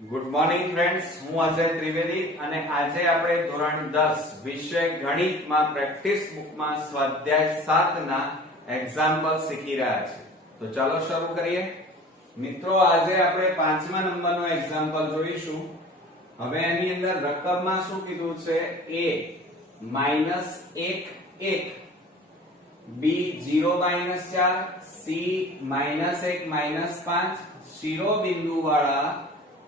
Good morning friends, હું અજય ત્રિવેદી અને આજે આપણે ધોરણ 10 વિષય ગણિતમાં પ્રેક્ટિસ બુકમાં સ્વાધ્યાય 7 ના એક્ઝામ્પલ શીખી રહ્યા છીએ. તો ચાલો શરૂ કરીએ. મિત્રો, આજે આપણે 5મા નંબરનો એક્ઝામ્પલ જોઈશું. હવે એની અંદર રકમમાં શું કીધું છે? a -1 1, b 0 -4, c -1 -5 શિરોબિંદુ વાળા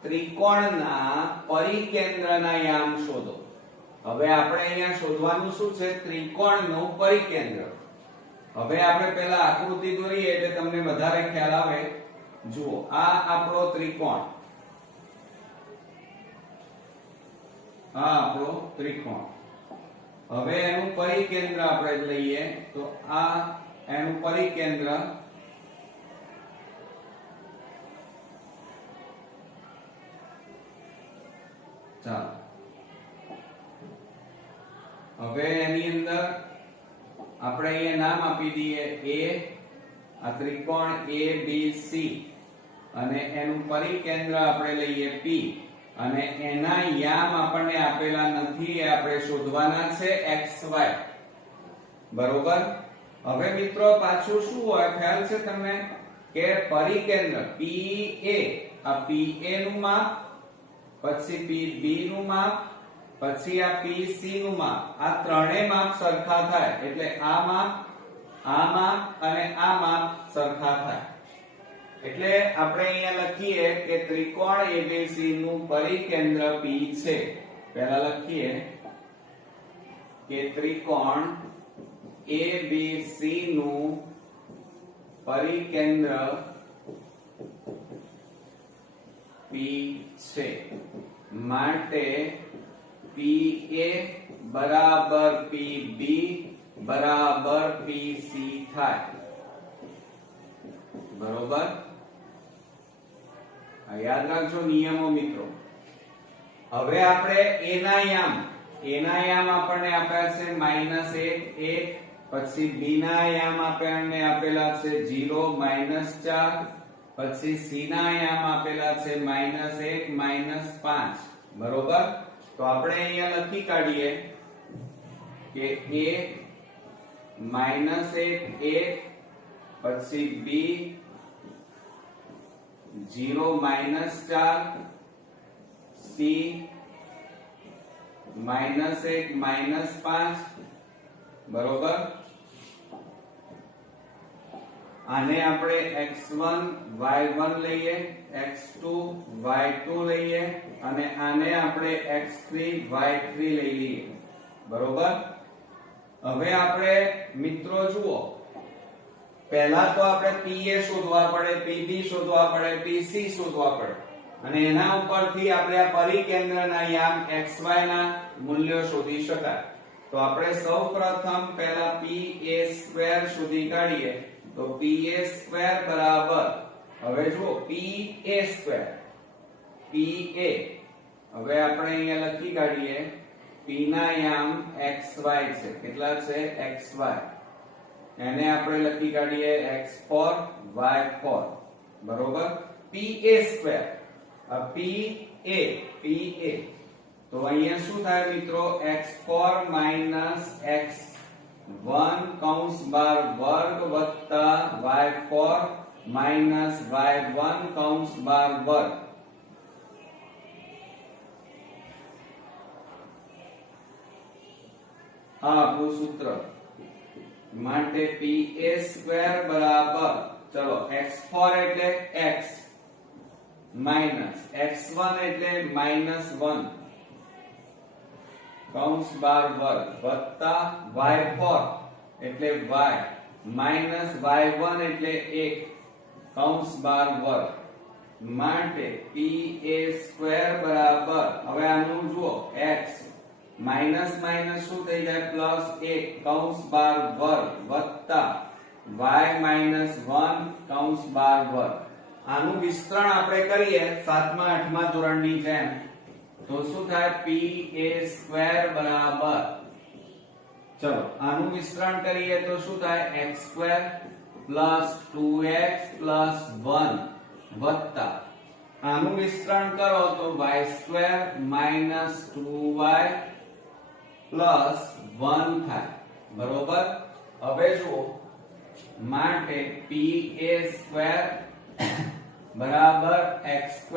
ત્રિકોણના પરિકેન્દ્રના યામ શોધો. હવે આપણે અહીંયા શોધવાનું શું છે? ત્રિકોણનું પરિકેન્દ્ર. હવે આપણે પહેલા આકૃતિ દોરીએ એટલે તમને વધારે ખ્યાલ આવે. જુઓ, આ આપણો ત્રિકોણ, આ આપણો ત્રિકોણ. હવે એનું પરિકેન્દ્ર આપણે લઈએ તો આ એનું પરિકેન્દ્ર ચાલો. હવે એની અંદર આપણે અહીંયા નામ આપી દઈએ a, આ ત્રિકોણ ABC, અને એનું પરિકેન્દ્ર આપણે લઈએ P, અને એના યામ આપણને આપેલા નથી, એ આપણે શોધવાના છે XY. બરોબર. હવે મિત્રો પાછું શું હોય ખ્યાલ છે તમને કે પરિકેન્દ્ર PA, આ PA નું માપ, પછી PB નું માપ, પછી આ PC નું માપ, આ ત્રણેય માપ સરખા થાય એટલે આ માપ અને આ માપ સરખા થાય. એટલે આપણે અહીંયા લખીએ કે ત્રિકોણ ABC નું પરિકેન્દ્ર P છે. પહેલા લખીએ કે ત્રિકોણ ABC નું પરિકેન્દ્ર P છે. માટે PA બરાબર PB બરાબર PC થાય. બરોબર. આ યાદ રાખજો નિયમો મિત્રો. હવે આપણે A ના યામ આપણને આપ્યા છે -1 1, પછી B ના યામ આપણને આપેલા છે 0 -4, પછી C ના યામ આપેલા છે -1 -5. બરોબર. તો આપણે અહીંયા લખી કાઢીએ કે A -1 1, પછી B 0 -4, C -1 -5. બરોબર. આને આપણે x1 y1 લઈએ, x2 y2 લઈએ, અને આને આપણે x3 y3 લઈ લઈએ. બરોબર. હવે આપણે મિત્રો જુઓ, પહેલા તો આપણે PA શોધવા પડે, PB શોધવા પડે, PC શોધવા પડે, અને એના ઉપરથી આપણે આ પરિકેન્દ્રના યામ XY ના મૂલ્યો શોધી શકાય. તો આપણે સૌપ્રથમ પહેલા PA² શોધી કાઢીએ. તો PA² બરાબર, હવે જુઓ PA², હવે આપણે અહીંયા લખી કાઢીએ P ના યામ XY છે. કેટલા છે? XY. એને આપણે લખી કાઢીએ x4 y4. બરોબર. PA², આ PA. તો અહીંયા શું થાય મિત્રો? x4 x1 કૌંસ બાર વર્ગ વત્તા y4 y1 કૌંસ બાર વર્ગ. આ આપણું સૂત્ર. માટે PA² બરાબર, ચલો, x4 એટલે x માઈનસ x1 એટલે -1 કૌંસ બાર વર્ગ વત્તા y4 એટલે y માઈનસ y1 એટલે 1 કૌંસ બાર વર્ગ. માટે PA² બરાબર, હવે આનું જુઓ, x માઈનસ માઈનસ શું થઈ જાય? +1 કૌંસ બાર વર્ગ વત્તા y -1 કૌંસ બાર વર્ગ. આનું વિસ્તરણ આપણે કરીએ 7મા 8મા ધોરણની જેમ તો શું થાય? PA² બરાબર, ચલો આનું વિસ્તરણ કરીએ તો શું થાય? x² + 2x + 1 વત્તા આનું વિસ્તરણ કરો તો y² minus 2y plus 1 થાય, બરોબર. હવે જુઓ, માટે pa² બરાબર x²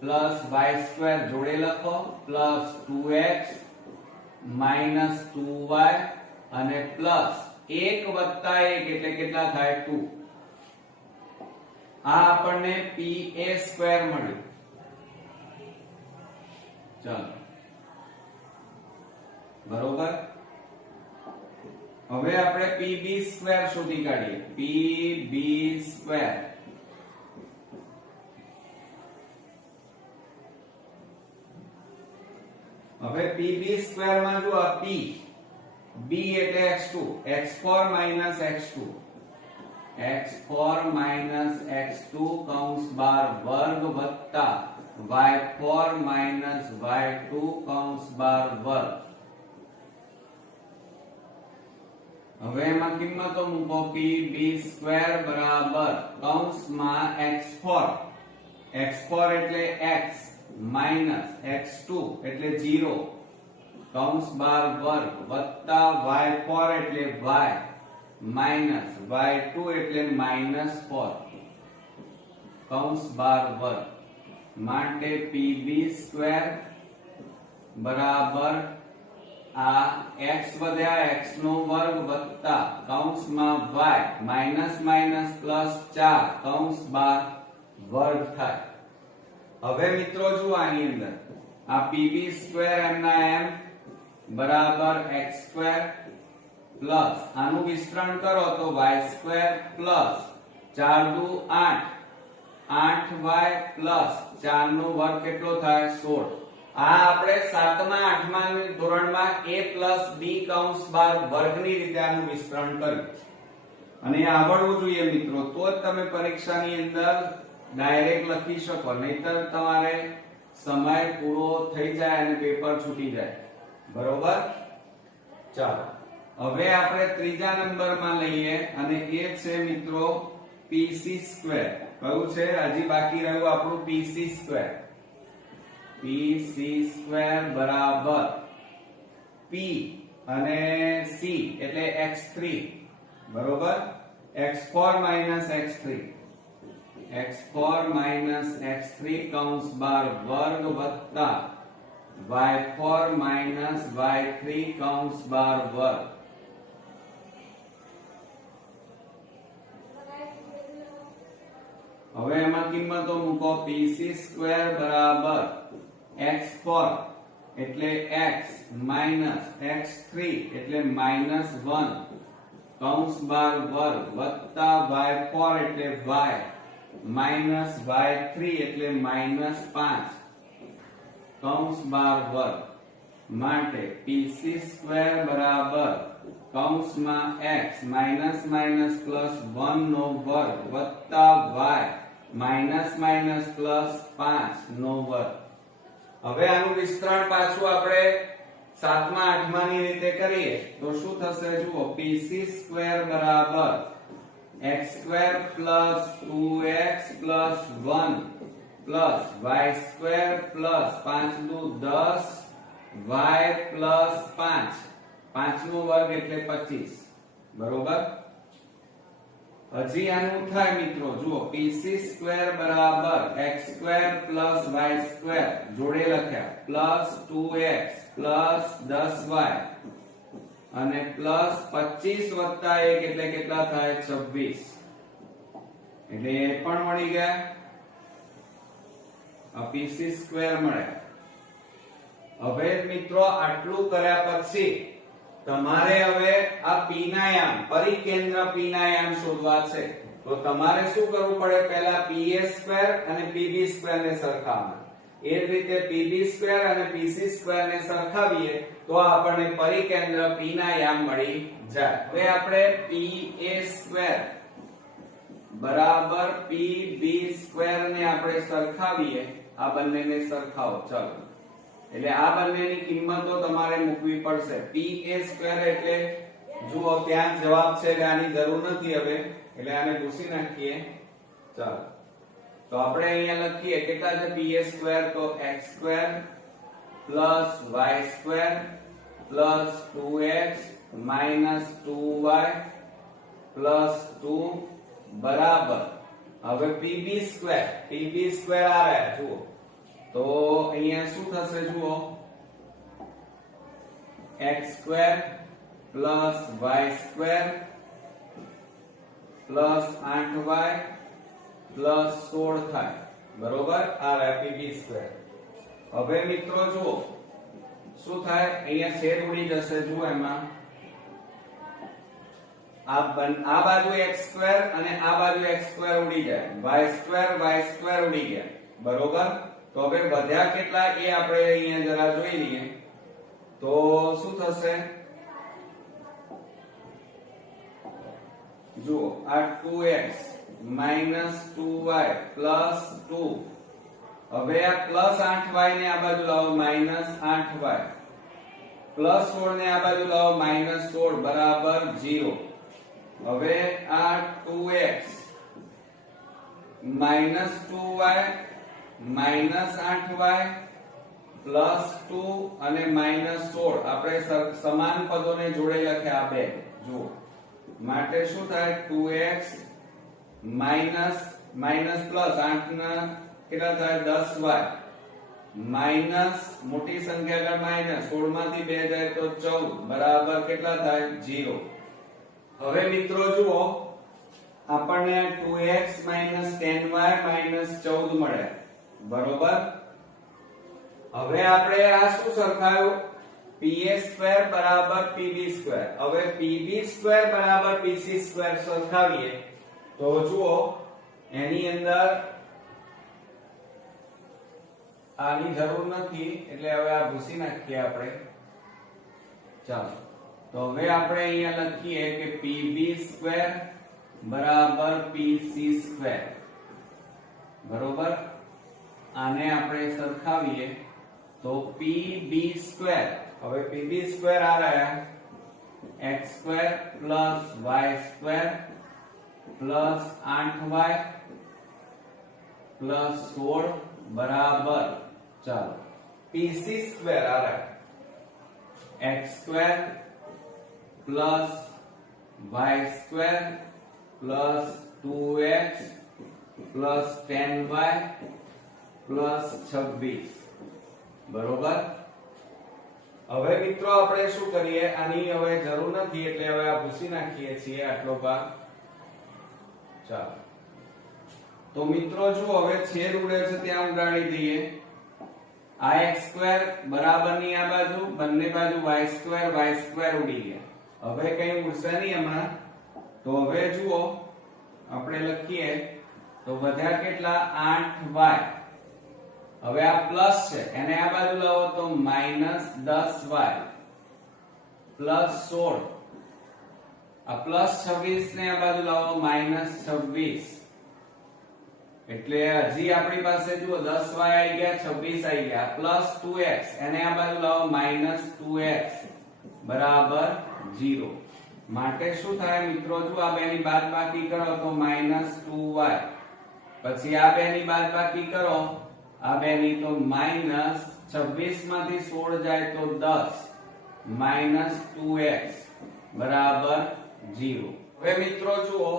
plus y² જોડે લખો plus 2x minus 2y અને plus 1 વત્તા 1 એટલે કેટલા થાય 2. આ આપણને pa² મળ્યું. ચાલો, બરોબર. હવે આપણે pb² શોધી કાઢીએ. pb², હવે pb² માં જો આ p, b એટલે x2, x4 minus x2, x4 minus x2 કૌંસ બાર વર્ગ વત્તા y4 minus y2 કૌંસ બાર વર્ગ. હવે એમાં કિંમતો મૂકો. pb² બરાબર કૌંસમાં x4, x4 એટલે x minus x2 એટલે 0 કૌંસ બાર વર્ગ વત્તા y4 એટલે y minus y2 એટલે -4 કૌંસ બાર વર્ગ. માટે pb² બરાબર આ x વધ્યા x નો વર્ગ વત્તા કૌંસમાં y માઈનસ માઈનસ પ્લસ 4 કૌંસ બાર વર્ગ થાય. હવે મિત્રો જુઓ આની અંદર આ pb² એમના એમ બરાબર x² પ્લસ આનું વિસ્તરણ કરો તો y² પ્લસ 4 દુ 8, 8y પ્લસ 4 નો વર્ગ કેટલો થાય 16. આ આપણે 7મા 8મા ધોરણમાં a પ્લસ b કૌંસ બાર વર્ગની રીતે આનું વિસ્તરણ કર્યું અને આવડવું જોઈએ મિત્રો, તો જ તમે પરીક્ષાની અંદર ડાયરેક્ટ લખી શકો, નહીતર તમારે સમય પૂરો થઈ જાય અને પેપર છૂટી જાય, બરોબર. ચાલો, હવે આપણે ત્રીજા નંબરમાં લઈએ અને એ છે મિત્રો pc². કયું છે? હજી બાકી રહ્યું આપણું pc². pc² બરાબર p અને c એટલે x3, બરોબર. x4 minus x3, x4 minus x3 કૌંસ બાર વર્ગ વત્તા y4 minus y3 કૌંસ બાર વર્ગ. હવે એમાં કિંમતો મૂકો. pc² બરાબર x4 એટલે x minus x3 એટલે -1 કૌંસ બાર વર્ગ વત્તા y4 એટલે y minus y3 એટલે -5 કૌંસ બાર વર્ગ. માટે pc² બરાબર કૌંસમાં x માઈનસ માઈનસ પ્લસ 1 નો વર્ગ વત્તા y માઈનસ માઈનસ પ્લસ 5 નો વર્ગ. હવે આનું વિસ્તરણ પાછું આપણે 7મા 8મા ની રીતે કરીએ તો શું થશે? જુઓ, pc² બરાબર x² plus 2x plus 1 plus y² plus 5 દુ 10 y પ્લસ 5, 5 નો વર્ગ એટલે 25, બરોબર. હજી આનું થાય મિત્રો, જુઓ pc² બરાબર x² પ્લસ y² જોડે લખ્યા પ્લસ 2x પ્લસ 10y અને પ્લસ 25 વત્તા 1 એટલે કેટલા થાય 26. એટલે એ પણ મળી ગયા. આ pc² મળ્યા. હવે મિત્રો આટલું કર્યા પછી તમારે હવે આ p ના યામ પરિકેન્દ્ર p ના યામ શોધવા છે. તો તમારે શું કરવું પડે? પહેલા pa² અને pb² ને સરખાવવા. એ જ રીતે pb² અને pc² ને સરખાવીએ તો આપણને પરિકેન્દ્ર p ના યામ મળી જાય. હવે આપણે pa² બરાબર pb² ને આપણે સરખાવીએ. આ બંનેને સરખાવો. ચલો, એટલે આ બંનેની કિંમતો તમારે મૂકવી પડશે. pa² એટલે જુઓ ત્યાં જવાબ છે એટલે આની જરૂર નથી હવે, એટલે આને ભૂસી નાખીએ. ચાલો, તો આપણે અહીંયા લખીએ કેટલા છે p² તો x² + y² + 2x - 2y + 2 બરાબર હવે pb² આ રહ્યા જુઓ તો અહીંયા શું થશે જુઓ x² + y² + 8y + 16 થાય બરોબર આ રહ્યા pb². હવે મિત્રો જુઓ શું થાય અહીંયા છેદ ઉડી જશે જુઓ એમાં આ બાજુ x² અને આ બાજુ x² ઉડી જાય y² ઉડી ગયા બરોબર. તો હવે વધ્યા કેટલા એ આપણે અહીંયા જરા જોઈ લઈએ તો શું થશે જુઓ આ 2x - 2y + 2 હવે આ +8y ને આ બાજુ લાવો -8y +16 ને આ બાજુ લાવો -16 બરાબર 0. હવે આ 2x - 2y -8y +2 અને -16 આપણે સમાન પદોને જોડે લખ્યા બે જુઓ માટે શું થાય 2x માઈનસ પ્લસ 8 ના કેટલા થાય 10y માઈનસ મોટી સંખ્યા આગળ માઈનસ 16 માંથી 2 જાય તો 14 બરાબર કેટલા થાય 0. હવે મિત્રો જુઓ આપણને 2x - 10y - 14 મળે બરોબર. હવે આપણે આ શું સરખાયું pa² બરાબર pb². હવે pb² બરાબર pc² સરખાવીએ તો જુઓ એની અંદર આની જરૂર નથી એટલે હવે આ ભૂસી નાખીએ આપણે. ચાલો તો હવે આપણે અહીંયા લખીએ કે pb² બરાબર pc² બરોબર. આને આપણે સરખાવીએ તો pb² હવે pb² આ રહ્યા x² + y² + 8y + 16 બરાબર ચાલો pc² આ રહ્યા x² + y² + 2x + 10y + 26 બરોબર. હવે મિત્રો આપણે શું કરીએ આની હવે જરૂર નથી એટલે હવે આ ભૂસી નાખીએ છીએ આટલો ભાગ. ચાલો તો મિત્રો જુઓ હવે છેદ ઉડે છે ત્યાં ઉડાડી દઈએ. આ x² બરાબર ની આ બાજુ બંને બાજુ y² ઉડી ગયા. હવે કઈ ઉડશે નહીં એમાં તો હવે જુઓ આપણે લખીએ તો વધ્યા કેટલા 8y. હવે આ પ્લસ છે એને આ બાજુ લાવો તો -10y +16 આ +26 ને આ બાજુ લાવો -26 એટલે હજી આપણી પાસે જુઓ 10y આવી ગયા 26 આવી ગયા +2x એને આ બાજુ લાવો -2x બરાબર 0. માટે શું થાય મિત્રો જો આ બેની બાદબાકી કરો તો -2y પછી આ બેની બાદબાકી કરો આ બેની તો -26 માંથી 16 જાય તો 10 -2x બરાબર 0. હવે મિત્રો જુઓ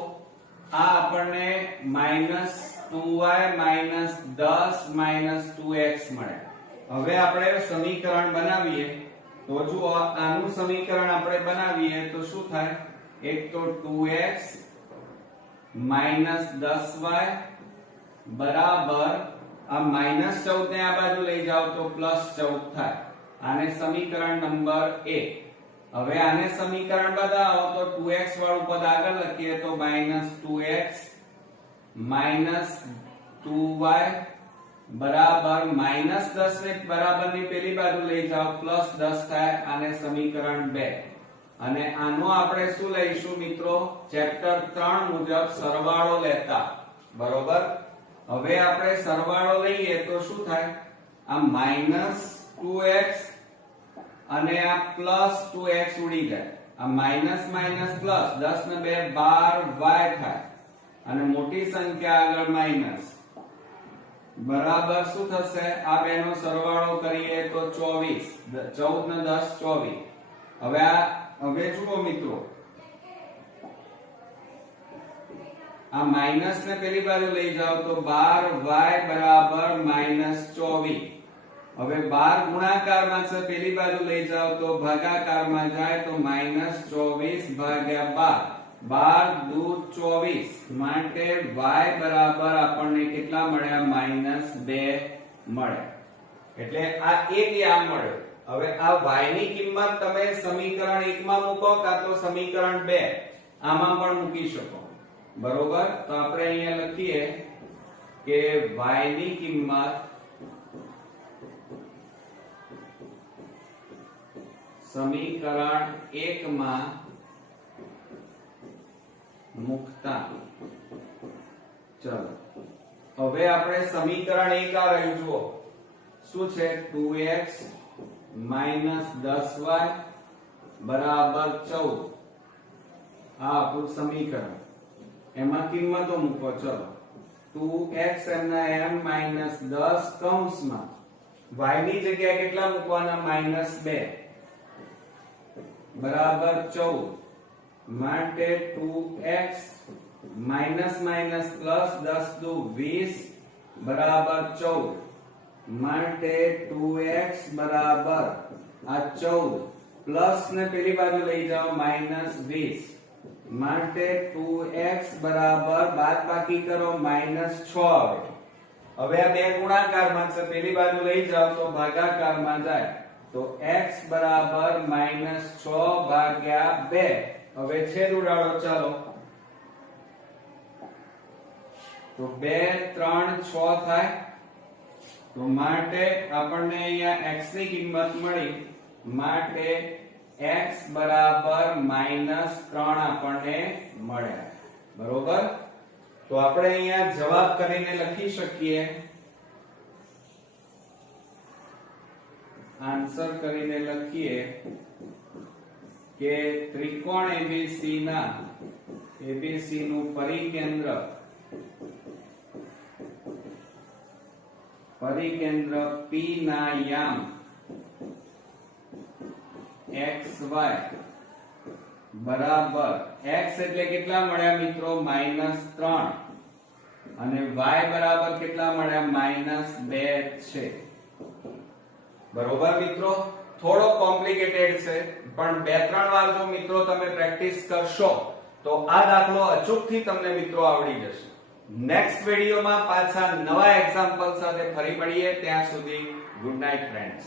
આ આપણને -2y -10 -2x મળે. હવે આપણે સમીકરણ બનાવીએ તો જુઓ આનું સમીકરણ આપણે બનાવીએ તો શું થાય એક તો 2x -10y બરાબર આ -14 ને આ બાજુ લઈ જાઓ તો +14 થાય. આને સમીકરણ નંબર 1. હવે આને સમીકરણ બતાવો તો 2x વાળું પદ આગળ લખીએ તો -2x -2y બરાબર -10 ને બરાબરની પેલી બાજુ લઈ જાઓ +10 થાય. આને સમીકરણ 2. અને આનો આપણે શું લઈશું મિત્રો ચેપ્ટર 3 મુજબ સરવાળો લેતા બરોબર. હવે આપણે સરવાળો લઈએ તો શું થાય આ -2x અને આ +2x ઉડી જાય. આ માઈનસ માઈનસ પ્લસ 10 ને 2 12y થાય અને મોટી સંખ્યા આગળ માઈનસ બરાબર શું થશે? આ બેનો સરવાળો કરીએ તો 24, 14 ને 10 24. હવે જુઓ મિત્રો, આ માઈનસ ને પેલી બાજુ લઈ જાઓ તો 12y બરાબર -24. હવે 12 ગુણાકારમાં છે, પેલી બાજુ લઈ જાઓ તો ભાગાકારમાં જાય તો -24 ભાગ્યા 12 દૂ 24 માટે y બરાબર આપણને કેટલા મળ્યા? -2 મળે. એટલે આ એક યામ મળ્યો. હવે આ y ની કિંમત તમે સમીકરણ 1 માં મૂકો કાં તો સમીકરણ 2 આમાં પણ મૂકી શકો. બરોબર? તો આપણે અહીંયા લખીએ કે y ની કિંમત સમીકરણ 1 માં મુકતા. ચલો હવે આપણે સમીકરણ 1 આ રહ્યું જુઓ શું છે? 2x - 10y બરાબર 14. આ આપણું સમીકરણ. એમાં કિંમતો મૂકો. ચલો 2x એમના m -10 કૌંસમાં y ની જગ્યાએ કેટલા મૂકવાના? -2 બરાબર 14 માટે 2x માઈનસ માઈનસ પ્લસ 10 દુ 20 બરાબર 14 માટે 2x બરાબર આ 14 પ્લસ ને પેલી બાજુ લઈ જાઓ -20 માટે 2x બરાબર બાદબાકી કરો -6. હવે આ બે ગુણાકારમાં છે, પેલી બાજુ લઈ જાઓ તો ભાગાકારમાં જાય તો x બરાબર -6 ભાગ્યા 2. હવે છેદ ઉડાડો. ચાલો તો 2 3 6 થાય. તો માટે આપણને અહીંયા x ની કિંમત મળી માટે x બરાબર -3 આપણને મળ્યા. બરોબર? તો આપણે અહીંયા જવાબ કરીને લખી શકીએ, આન્સર કરીને લખીએ કે ત્રિકોણ ABC નું પરિકેન્દ્ર P ના યામ XY બરાબર x એટલે કેટલા મળ્યા મિત્રો? -3 અને y બરાબર કેટલા મળ્યા? -2 છે. બરોબર મિત્રો? થોડો કોમ્પ્લિકેટેડ છે, પણ 2-3 વાર જો મિત્રો તમે પ્રેક્ટિસ કરશો તો આ દાખલો અચૂકથી તમને મિત્રો આવડી જશે. નેક્સ્ટ વિડિયોમાં પાછા નવા એક્ઝામ્પલ સાથે ફરી મળીએ. ત્યાં સુધી ગુડ નાઇટ ફ્રેન્ડ્સ.